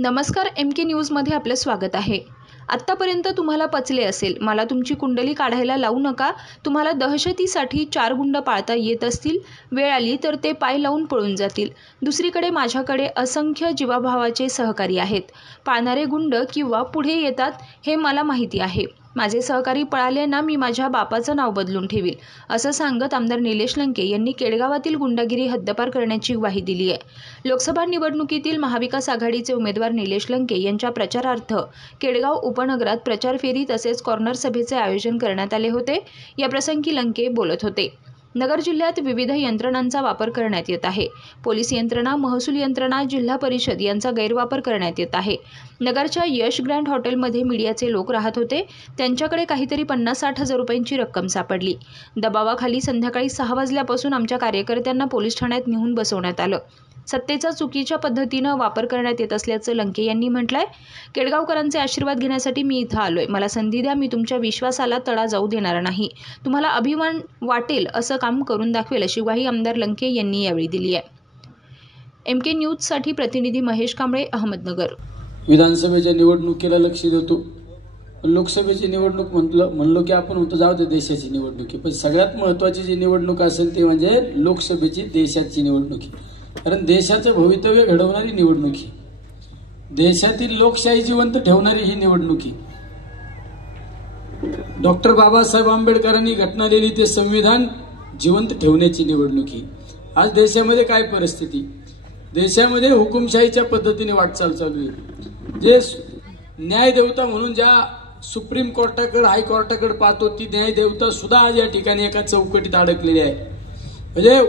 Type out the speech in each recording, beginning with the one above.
नमस्कार, MK न्यूजमध्ये आपले स्वागत आहे। आत्तापर्यंत तुम्हाला पचले असेल, मला तुमची कुंडली काढायला लावू नका, तुम्हाला दहशतीसाठी 4 गुंड पाळता येत असतील, वेळ आली तर ते पाय लावून पळून जातील। दुसरीकडे माझ्याकडे असंख्य जीवाभावाचे सहकारी आहेत। पाळणारे गुंड किंवा पुढे येतात हे मला माहिती आहे। माझे सहकारी पळाले ना मी माझ्या बापाचं नाव बदलून ठेवील, असं सांगत आमदार निलेश लंके यांनी केडगावातील गुंडागिरी हद्दपार करण्याची ग्वाही दिली आहे। लोकसभा निवडणुकीतील महाविकास आघाडीचे उमेदवार निलेश लंके यांच्या प्रचारार्थ केडगाव उपनगरात प्रचार फेरी तसेच कॉर्नर सभेचे आयोजन करण्यात आले होते। या प्रसंगी लंके बोलत होते। नगर जिल्ह्यात विविध यंत्रणांचा वापर करण्यात येत आहे। पोलीस यंत्रणा, महसूल यंत्रणा, जिल्हा परिषद यांचा गैरवापर करण्यात येत आहे। नगरच्या यश ग्रँड हॉटेलमध्ये मीडियाचे लोक राहत होते, त्यांच्याकडे काहीतरी 50-60 हजार रुपयांची रक्कम सापडली। दबावाखाली संध्याकाळी 6 वाजल्यापासून आमच्या कार्यकर्त्यांना पोलीस ठाण्यात नेऊन बसवण्यात आलं। सत्तेचा चुकीच्या पद्धतीनं वापर करण्यात येत असल्याचं लंके यांनी म्हटलंय। केडगावकरांचे आशीर्वाद घेण्यासाठी मी इथं आलोय, मला संधी द्या, मी तुमच्या विश्वासाला तडा जाऊ देणार नाही, तुम्हाला अभिमान वाटेल असं काम करून दाखवेल, अशी ग्वाही आमदार लंके यांनी यावेळी दिली आहे। MK न्यूजसाठी प्रतिनिधी महेश कांबळे, अहमदनगर। विधानसभेच्या निवडणुकीला लक्ष देतो, लोकसभेची निवडणूक म्हणलो की आपण म्हणतो जाऊ दे देशाची निवडणूक, पण सगळ्यात महत्त्वाची जी निवडणूक असेल ते म्हणजे लोकसभेची देशाची निवडणूक, कारण देशाचं भवितव्य घडवणारी निवडणूक ही, देशातील लोकशाही जिवंत ठेवणारी ही निवडणूक ही। डॉक्टर बाबासाहेब आंबेडकरांनी घटना दिली ते संविधान जिवंत ठेवण्याची निवडणूक ही। आज देशामध्ये काय परिस्थिती, देशामध्ये हुकुमशाहीच्या पद्धतीने वाटचाल चालू आहे। जे न्यायदेवता म्हणून ज्या सुप्रीम कोर्टाकडे हायकोर्टाकडे पाहतो ती न्यायदेवता सुद्धा आज या ठिकाणी एका चौकटीत अडकलेली आहे। म्हणजे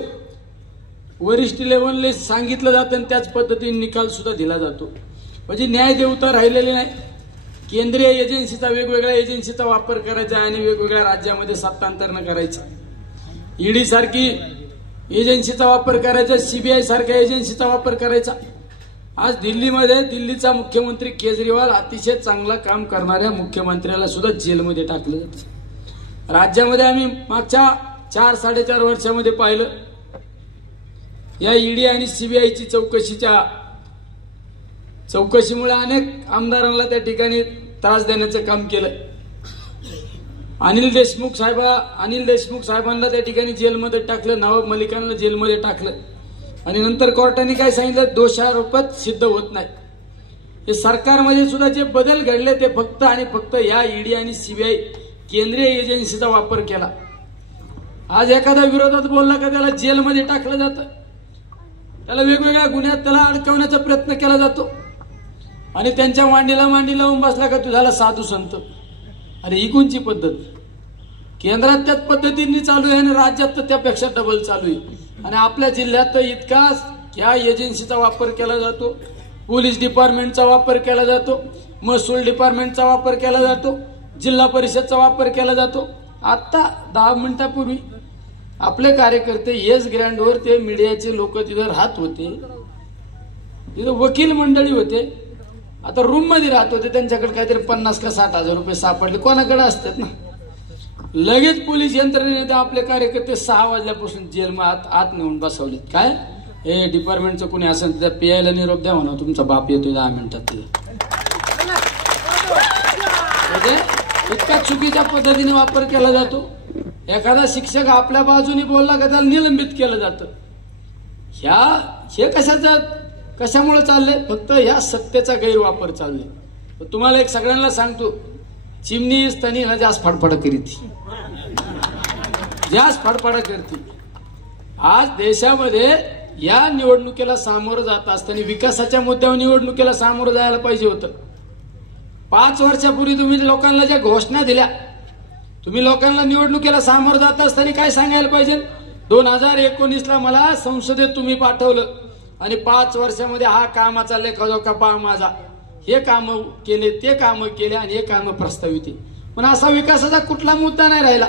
वरिष्ठ लेवलला सांगितलं जातं आणि त्याच पद्धतीने निकाल सुद्धा दिला जातो। म्हणजे न्यायदेवता राहिलेली नाही। केंद्रीय एजन्सीचा, वेगवेगळ्या एजन्सीचा वापर करायचा आणि वेगवेगळ्या राज्यामध्ये सत्तांतरण करायचं। ईडी सारखी एजन्सीचा वापर करायचा, CBI सारख्या एजन्सीचा वापर करायचा। आज दिल्लीमध्ये दिल्लीचा मुख्यमंत्री केजरीवाल अतिशय चांगला काम करणाऱ्या मुख्यमंत्र्याला सुद्धा जेलमध्ये टाकलं जातं। राज्यामध्ये आम्ही मागच्या 4-4.5 वर्षामध्ये पाहिलं, या ईडी आणि CBIची चौकशीमुळे अनेक आमदारांना त्या ठिकाणी त्रास देण्याचं काम केलं। अनिल देशमुख साहेबांना त्या ठिकाणी जेलमध्ये टाकलं, नवाब मलिकांना जेलमध्ये टाकलं आणि नंतर कोर्टाने काय सांगितलं, दोषारोपच सिद्ध होत नाही। हे सरकारमध्ये सुद्धा जे बदल घडले ते फक्त आणि फक्त या ईडी आणि CBI केंद्रीय एजन्सीचा वापर केला। आज एखादा विरोधात बोलला का त्याला जेलमध्ये टाकलं जातं, त्याला वेगवेगळ्या गुन्ह्यात त्याला अडकवण्याचा प्रयत्न केला जातो आणि त्यांच्या मांडी लावून बसला का तू झाला साधू संत। अरे ही कोणची पद्धत? केंद्रात त्याच पद्धतीने चालू आहे आणि राज्यात तर त्यापेक्षा डबल चालू आहे। आणि आपल्या जिल्ह्यात तर इतका या एजन्सीचा वापर केला जातो, पोलीस डिपार्टमेंटचा वापर केला जातो, महसूल डिपार्टमेंटचा वापर केला जातो, जिल्हा परिषदचा वापर केला जातो। आता 10 मिनिटापूर्वी आपले कार्यकर्ते येस ग्रँडवर ते मीडियाचे लोक तिथे राहत होते, तिथे वकील मंडळी होते, आता रूम मध्ये राहत होते, त्यांच्याकडे काहीतरी 50 का 60 हजार रुपये सापडले, कोणाकडे असतात ना। लगेच पोलीस यंत्रणेने आपले कार्यकर्ते 6 वाजल्यापासून जेलमध्ये आत नेऊन बसवलेत। काय हे डिपार्टमेंटचं कोणी असेल त्या PIला निरोप द्या म्हणा, तुमचा बाप येतोय 10 मिनिटात। म्हणजे इतका चुकीच्या पद्धतीने वापर केला जातो। एखादा शिक्षक आपल्या बाजूने बोलला का त्याला निलंबित केलं जातं। हे कशामुळे चाललंय? फक्त या सत्तेचा गैरवापर चाललाय। तुम्हाला एक सगळ्यांना सांगतो, चिमणी स्तनी ना जास्त फडफड करते। आज देशामध्ये या निवडणुकीला सामोरं जात असताना विकासाच्या मुद्द्यावर निवडणुकीला सामोरं जायला पाहिजे होतं। 5 वर्षापूर्वी तुम्ही लोकांना ज्या घोषणा दिल्या, तुम्ही लोकांना निवडणुकीला सामोरं जात असताना काय सांगायला पाहिजे? 2019ला मला संसदेत तुम्ही पाठवलं आणि 5 वर्षामध्ये हा कामाचा लेखाजोखा पहा माझा, हे काम केले, ते काम केले आणि हे काम प्रस्तावित आहे। पण असा विकासाचा कुठला मुद्दा नाही राहिला।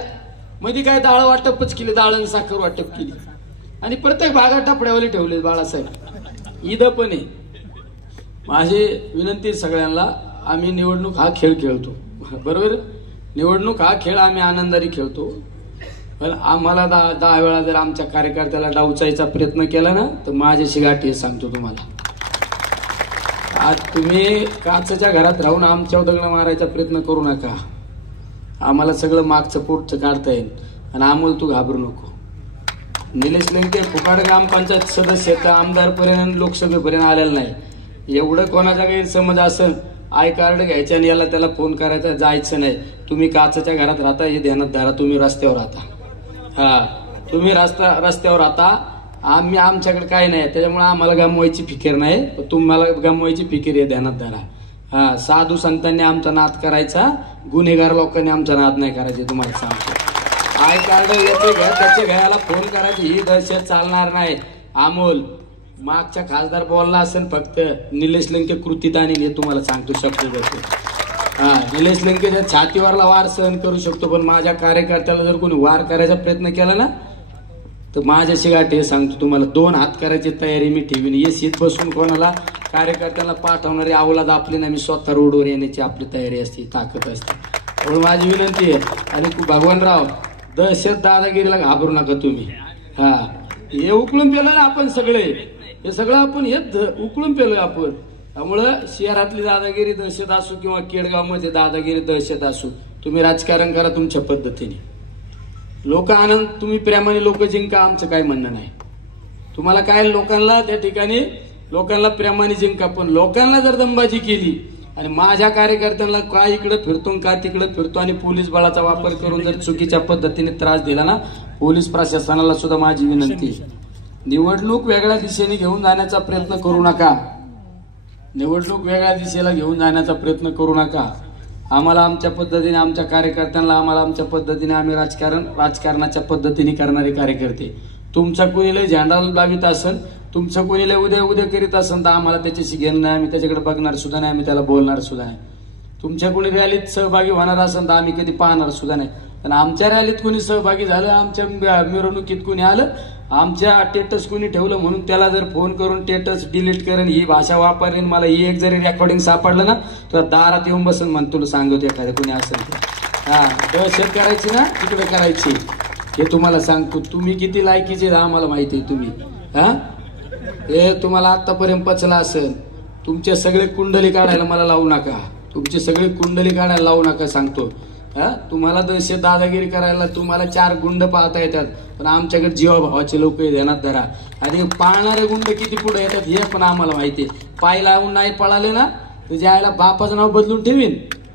मध्ये काय डाळ वाटपच केली, डाळ आणि साखर वाटप केली आणि प्रत्येक भागात टपड्यावाले ठेवले बाळासाहेब। ईद पण आहे। माझी विनंती सगळ्यांना, आम्ही निवडणूक हा खेळ खेळतो, बरोबर? निवडणूक हा खेळ आम्ही आनंदाने खेळतो, पण आम्हाला 10 वेळा जर आमच्या कार्यकर्त्याला डावचायचा प्रयत्न केला ना तर माझ्याशी गाठी सांगतो तुम्हाला। आज तुम्ही काचेच्या घरात राहून आमच्यावर दगड मारायचा प्रयत्न करू नका. आम्हाला सगळं मागचं पुढचं काढता येईल. आणि अमोल तू घाबरू नको. निलेश लंके फुकाड ग्रामपंचायत सदस्य तर आमदारपर्यंत लोकसभेपर्यंत आलेला नाही. एवढं कोणाचा गैरसमज असेल आय कार्ड घ्यायचं आणि याला त्याला फोन करायचा जायचं नाही. तुम्ही काचेच्या घरात राहता हे ध्यानात धरा. तुम्ही रस्त्यावर राहता. हा तुम्ही रस्त्यावर राहता. आम्ही आमच्याकडे काय नाही त्याच्यामुळे आम्हाला गमवायची फिकीर नाही. तुम्हाला गमवायची फिकीर आहे ध्यानात धरा. हा साधू संतांनी आमचा नाद करायचा. गुन्हेगार लोकांनी आमचा नाद नाही करायचे. तुम्हाला सांगतो आय कार्ड येते घ्या त्याच्या घ्यायला फोन करायची ही दहशत चालणार नाही. अमोल मागच्या खासदार बोलला असेल फक्त निलेश लंके कृतीत आणि हे तुम्हाला सांगतो शब्द देतो. हा निलेश लंकेच्या छातीवरला वार सहन करू शकतो पण माझ्या कार्यकर्त्याला जर कोणी वार करायचा प्रयत्न केला ना तर माझ्याशी गाठ हे सांगतो तुम्हाला 2 हात करायची तयारी मी ठेवीन. ये सीट बसून कोणाला कार्यकर्त्याला पाठवणारी अवलाद आपली नाही. मी स्वतः रोडवर येण्याची आपली तयारी असते ताकद असते. म्हणून माझी विनंती आहे. आणि भगवानराव दहशत दादागिरीला घाबरू नका तुम्ही. हा हे उकळून पेलोय ना आपण सगळे. हे सगळं आपण हे उकळून पेलोय आपण. त्यामुळं शहरातली दादागिरी दहशत असू किंवा केडगाव मध्ये दादागिरी दहशत असू तुम्ही राजकारण करा तुमच्या पद्धतीने. लोक आनंद तुम्ही प्रेमाने लोक जिंका आमचं काय म्हणणं नाही. तुम्हाला काय लोकांना त्या ठिकाणी लोकांना प्रेमाने जिंका. पण लोकांना जर दमबाजी केली आणि माझ्या कार्यकर्त्यांना का इकडे फिरतो का तिकडे फिरतो आणि पोलीस बळाचा वापर करून जर चुकीच्या पद्धतीने त्रास दिला ना पोलीस प्रशासनाला सुद्धा माझी विनंती. निवडणूक वेगळ्या दिशेने घेऊन जाण्याचा प्रयत्न करू नका. निवडणूक वेगळ्या दिशेला घेऊन जाण्याचा प्रयत्न करू नका. आम्हाला आमच्या पद्धतीने आमच्या कार्यकर्त्यांना आम्हाला आमच्या पद्धतीने आम्ही राजकारणाच्या पद्धतीने करणारे कार्यकर्ते. तुमचा कोणी लय झेंडा लावित असेल तुमचं कोणी लय उद्या करीत असेल तर आम्हाला त्याच्याशी घेणं नाही. आम्ही त्याच्याकडे बघणार सुद्धा नाही. आम्ही त्याला बोलणार सुद्धा नाही. तुमच्या कोणी रॅलीत सहभागी होणार असेल तर आम्ही कधी पाहणार सुद्धा नाही. पण आमच्या रॅलीत कोणी सहभागी झालं आमच्या मिरवणुकीत कोणी आलं आमच्या टेटस कोणी ठेवलं म्हणून त्याला जर फोन करून टेटस डिलीट करेन ही भाषा वापरेन मला ही एक जरी रेकॉर्डिंग सापडलं ना तुला दारात येऊन बसन म्हण तुला सांगतो एखाद्या कोणी असेल तर. हा दहशत करायची ना तिकडे करायची हे तुम्हाला सांगतो. तुम्ही किती लायकीचे आम्हाला माहिती आहे. तुम्ही हा हे तुम्हाला आतापर्यंत पचला असेल. तुमचे सगळे कुंडली काढायला मला लावू नका. तुमची सगळी कुंडली काढायला लावू नका सांगतो. हा तुम्हाला दहशत दादागिरी करायला तुम्हाला 4 गुंड पाहता येतात पण आमच्याकडे जीवाभावाचे लोक ध्यानात धरा. आणि पाळणारे गुंड किती पुढे येतात हे पण आम्हाला माहिती आहे. पाय लावून नाही पळाले ना तर ज्याला बापाचं नाव बदलून ठेवीन.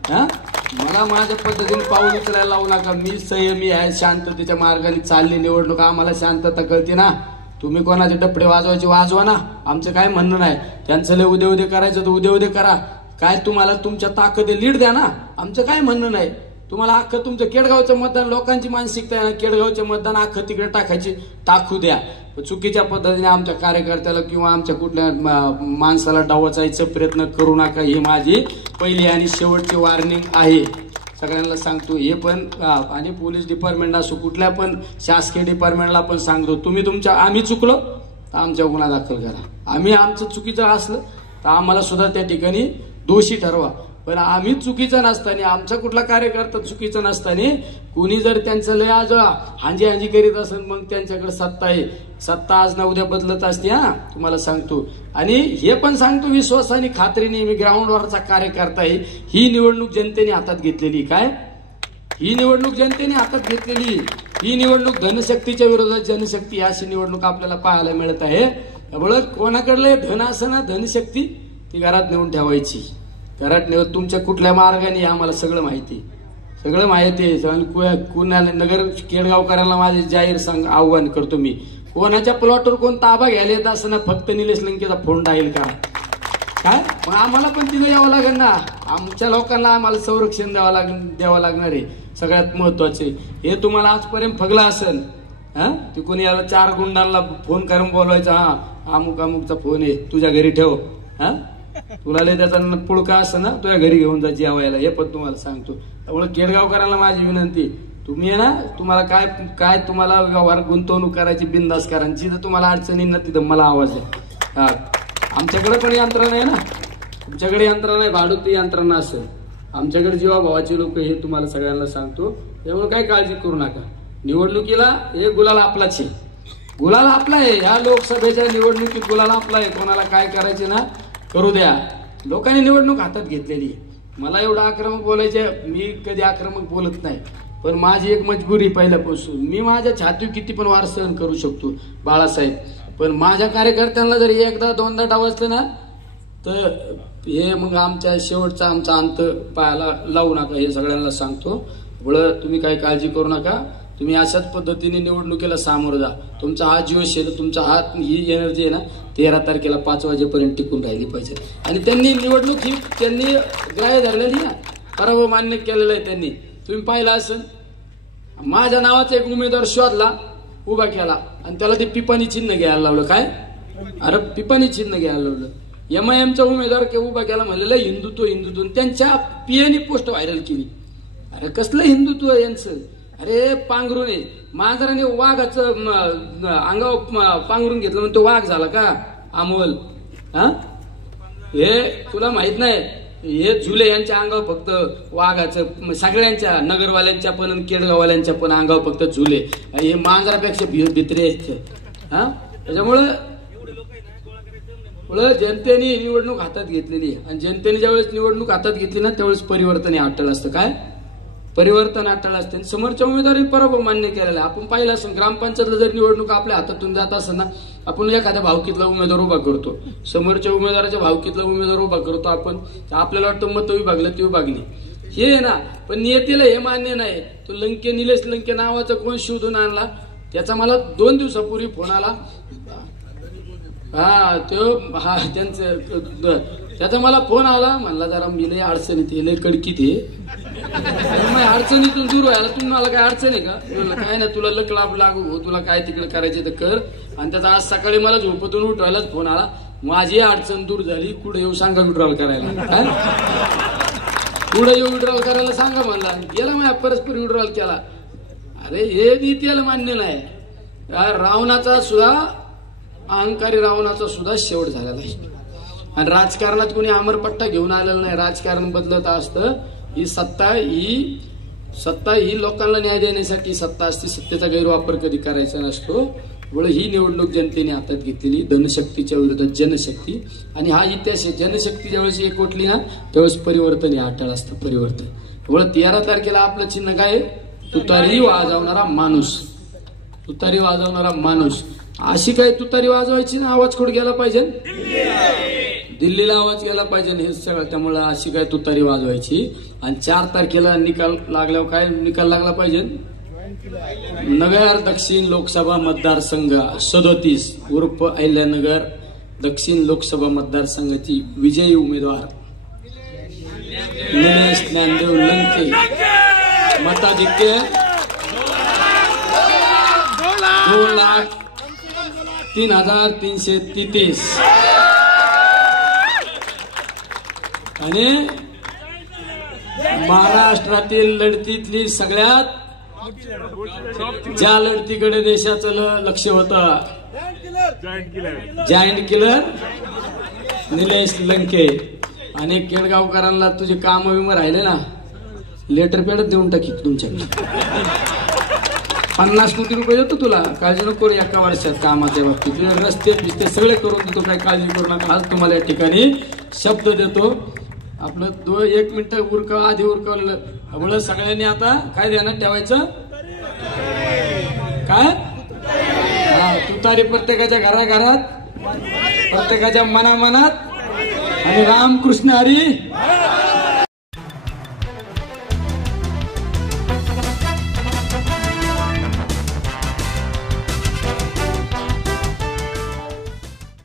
हा मला माझ्या पद्धतीने पाऊल उचलायला लावू नका. मी संयमी आहे शांततेच्या मार्गाने चालली निवडणूक आम्हाला शांतता कळते ना. तुम्ही कोणाचे डपडे वाजवायचे वाजवा ना आमचं काय म्हणणं नाही. त्यांचं लय उद्या करायचं तर उद्या करा. काय तुम्हाला तुमच्या ताकदे लीड द्या ना आमचं काय म्हणणं नाही. तुम्हाला अख्खं तुमचं केडगावचं मतदान लोकांची मानसिकता आहे ना केडगावचे मतदान अख्खं तिकडे टाकू द्या. चुकीच्या पद्धतीने आमच्या कार्यकर्त्याला किंवा आमच्या कुठल्या माणसाला डावचायचा प्रयत्न करू नका. ही माझी पहिली आणि शेवटची वॉर्निंग आहे. सगळ्यांना सांगतो हे पण. आणि पोलीस डिपार्टमेंट असो कुठल्या पण शासकीय डिपार्टमेंटला पण सांगतो तुम्ही तुमच्या आम्ही चुकलो तर आमच्या गुन्हा दाखल करा. आम्ही आमचं चुकीचं असलं तर आम्हाला सुद्धा त्या ठिकाणी दोषी ठरवा. पण आम्ही चुकीचं नसताना आमचा कुठला कार्यकर्ता चुकीचं नसताना कोणी जर त्यांचं लय आज हांजी करीत असेल मग त्यांच्याकडे सत्ता आहे. सत्ता आज ना उद्या बदलत असते. हा तुम्हाला सांगतो. आणि हे पण सांगतो विश्वासाने खात्रीने मी ग्राउंडवरचा कार्यकर्ता आहे. ही निवडणूक जनतेने हातात घेतलेली. काय ही निवडणूक जनतेने हातात घेतलेली. ही निवडणूक धनशक्तीच्या विरोधात जनशक्ती अशी निवडणूक आपल्याला पाहायला मिळत आहे. त्यामुळे कोणाकडले धन असं ना धनशक्ती ती घरात नेऊन ठेवायची. घरात नेऊन तुमच्या कुठल्या मार्गाने आम्हाला सगळं माहिती आहे. कुणाला नगर केडगावकरांना माझे जाहीर आव्हान करतो मी. कोणाच्या प्लॉटवर कोण ताबा घ्यायला येत असं ना फक्त निलेश लंकेचा फोन डाईल करा. काय मग आम्हाला पण तिथे यावं लागेल ना. आमच्या लोकांना आम्हाला संरक्षण द्यावं लागणार आहे. सगळ्यात महत्वाचे हे तुम्हाला आजपर्यंत फगला असेल. हा ते कोणी याला 4 गुंडांना फोन करून बोलवायचा. हा अमुकचा फोन आहे तुझ्या घरी ठेव. हा तुला लय त्याचा पुळका असं ना तुझ्या घरी घेऊन जा जेवायला. हे पण तुम्हाला सांगतो. त्यामुळे केडगावकरांना माझी विनंती तुम्ही आहे ना तुम्हाला काय तुम्हाला व्यवहार गुंतवणूक करायची बिंदास करायची तर तुम्हाला अडचणी ना तिथं मला आवाज आहे. हा आमच्याकडे पण यंत्रणा आहे ना. तुमच्याकडे यंत्रणा आहे भाडूती यंत्रणा असेल. आमच्याकडे जीवाभावाचे लोक हे तुम्हाला सगळ्यांना सांगतो. त्यामुळे काय काळजी करू नका. निवडणुकीला हे गुलाल आपलाच आहे. गुलाल आपला आहे. या लोकसभेच्या निवडणुकीत गुलाल आपला आहे. कोणाला काय करायचे ना करू द्या. लोकांनी निवडणूक हातात घेतलेली आहे. मला एवढं आक्रमक बोलायचे, मी कधी आक्रमक बोलत नाही, पण माझी एक मजबुरी पहिल्यापासून. मी माझ्या छातीवर किती पण वार सहन करू शकतो बाळासाहेब, पण माझ्या कार्यकर्त्यांना जर एकदा दोनदा डावचलं ना तर हे मग आमच्या शेवटचा आमचा अंत पायाला लावू नका, हे सगळ्यांना सांगतो. तुम्ही काही काळजी करू नका. तुम्ही अशाच पद्धतीने निवडणुकीला सामोरं जा. तुमचा हा जीव शेत, तुमचा हात, ही एनर्जी आहे ना 13 तारखेला 5 वाजेपर्यंत टिकून राहिली पाहिजे. आणि त्यांनी निवडणूक ही त्यांनी ग्राह्य धरलेली ना, पराभव मान्य केलेला आहे त्यांनी. तुम्ही पाहिलं असेल, माझ्या नावाचा एक उमेदवार शोधला, उभा केला आणि त्याला ते पिपाणी चिन्ह घ्यायला लावलं. काय? अरे पिपाणी चिन्ह घ्यायला लावलं. MIMचा उमेदवार उभा केला, म्हणलेलं हिंदुत्व हिंदुत्व. त्यांच्या PAने पोस्ट व्हायरल केली. अरे कसलं हिंदुत्व यांचं? अरे पांघरून मांजराने वाघाचं अंगावर पांघरून घेतलं म्हणून तो वाघ झाला का अमोल? हा, हे तुला माहित नाही. हे झुले यांच्या अंगावर फक्त वाघाचं, सगळ्यांच्या नगरवाल्यांच्या पण केडगाववाल्यांच्या पण अंगावर फक्त झुले. हे मांजरापेक्षा भित्रे आहेत. हा, त्याच्यामुळं जनतेने निवडणूक हातात घेतलेली आहे. आणि जनतेने ज्यावेळेस निवडणूक हातात घेतली ना त्यावेळेस परिवर्तन हे अटळ असतं. काय परिवर्तन अटळ असते? समोरच्या उमेदवारी पराभव मान्य केलेला. आपण पाहिलं असं ग्रामपंचायतला जर निवडणूक आपल्या हातातून जात असेल ना, आपण एखाद्या भावकीतला उमेदवार उभा करतो, समोरच्या उमेदवाराच्या भावकीतला उमेदवार उभा करतो आपण, आपल्याला वाटतं मत विभागलं ती विभागली हे आहे ना, पण नियतीला हे मान्य नाही. तो लंके, निलेश लंके नावाचा कोण शोधून आणला, त्याचा मला 2 दिवसापूर्वी फोन आला. हा, तो हा त्यांचं त्याचा मला फोन आला, म्हणला जरा मी लय अडचणीत लय कडकीत आहे, अडचणीतून दूर व्हायला तुम्ही मला काय अडचण आहे का? काय ना, तुला लक लाभ लागू हो, तुला काय तिकडे करायचे तर कर. आणि त्याचा आज सकाळी मला झोपतून उठवायलाच फोन आला, माझी अडचण दूर झाली, कुठे येऊ सांगा विड्रॉल करायला. काय पुढे येऊ विड्रॉल करायला सांगा म्हणला. गेला माझ्या परस्पर विड्रॉल केला. अरे हे नीतीला मान्य नाही. रावणाचा सुद्धा, अहंकारी रावणाचा सुद्धा शेवट झालेला आहे. आणि राजकारणात कोणी अमरपट्टा घेऊन आलेला नाही. राजकारण बदलत असतं. ही सत्ता ही लोकांना न्याय देण्यासाठी सत्ता असते. सत्तेचा गैरवापर कधी करायचा नसतो. ही निवडणूक जनतेने हातात घेतलेली, धनशक्तीच्या विरोधात जनशक्ती. आणि हा इतिहास आहे. जनशक्ती ज्यावेळेस एकवटली ना त्यावेळेस परिवर्तन हे अटळ असतं. परिवर्तन 13 तारखेला आपलं चिन्ह काय? तुतारी वाजवणारा माणूस. तुतारी वाजवणारा माणूस. अशी काही तुतारी वाजवायची ना, आवाज कुठे गेला पाहिजे? दिल्लीला आवाज गेला पाहिजे हे सगळं. त्यामुळे अशी काय तुतारी वाजवायची. आणि 4 तारखेला निकाल लागल्यावर काय निकाल लागला पाहिजे? नगर दक्षिण लोकसभा मतदारसंघ 37 उर्फ अहिल्यानगर दक्षिण लोकसभा मतदारसंघाची विजयी उमेदवार निलेश ज्ञानदेव लंके. मताधिक्य 2,03,333. आणि महाराष्ट्रातील लढतीतली सगळ्यात ज्या लढतीकडे देशाचं लक्ष होतं, जायंट किलर निलेश लंके. आणि केडगावकरांना तुझे काम विम राहिले ना, लेटर पॅडच देऊन टाकी तुमच्याकडे. 50 कोटी रुपये देतो तुला, काळजी नको एका वर्षात कामाच्या बाबतीत. रस्ते बिस्ते सगळे करून देतो, काही काळजी करू नका. आज तुम्हाला या ठिकाणी शब्द देतो. आपलं 1 मिनिट आधी उरकवलेलं. त्यामुळे सगळ्यांनी आता काय ध्यानात ठेवायचं? काय? तुतारी प्रत्येकाच्या घराघरात, प्रत्येकाच्या मनामनात. आणि रामकृष्ण हरी.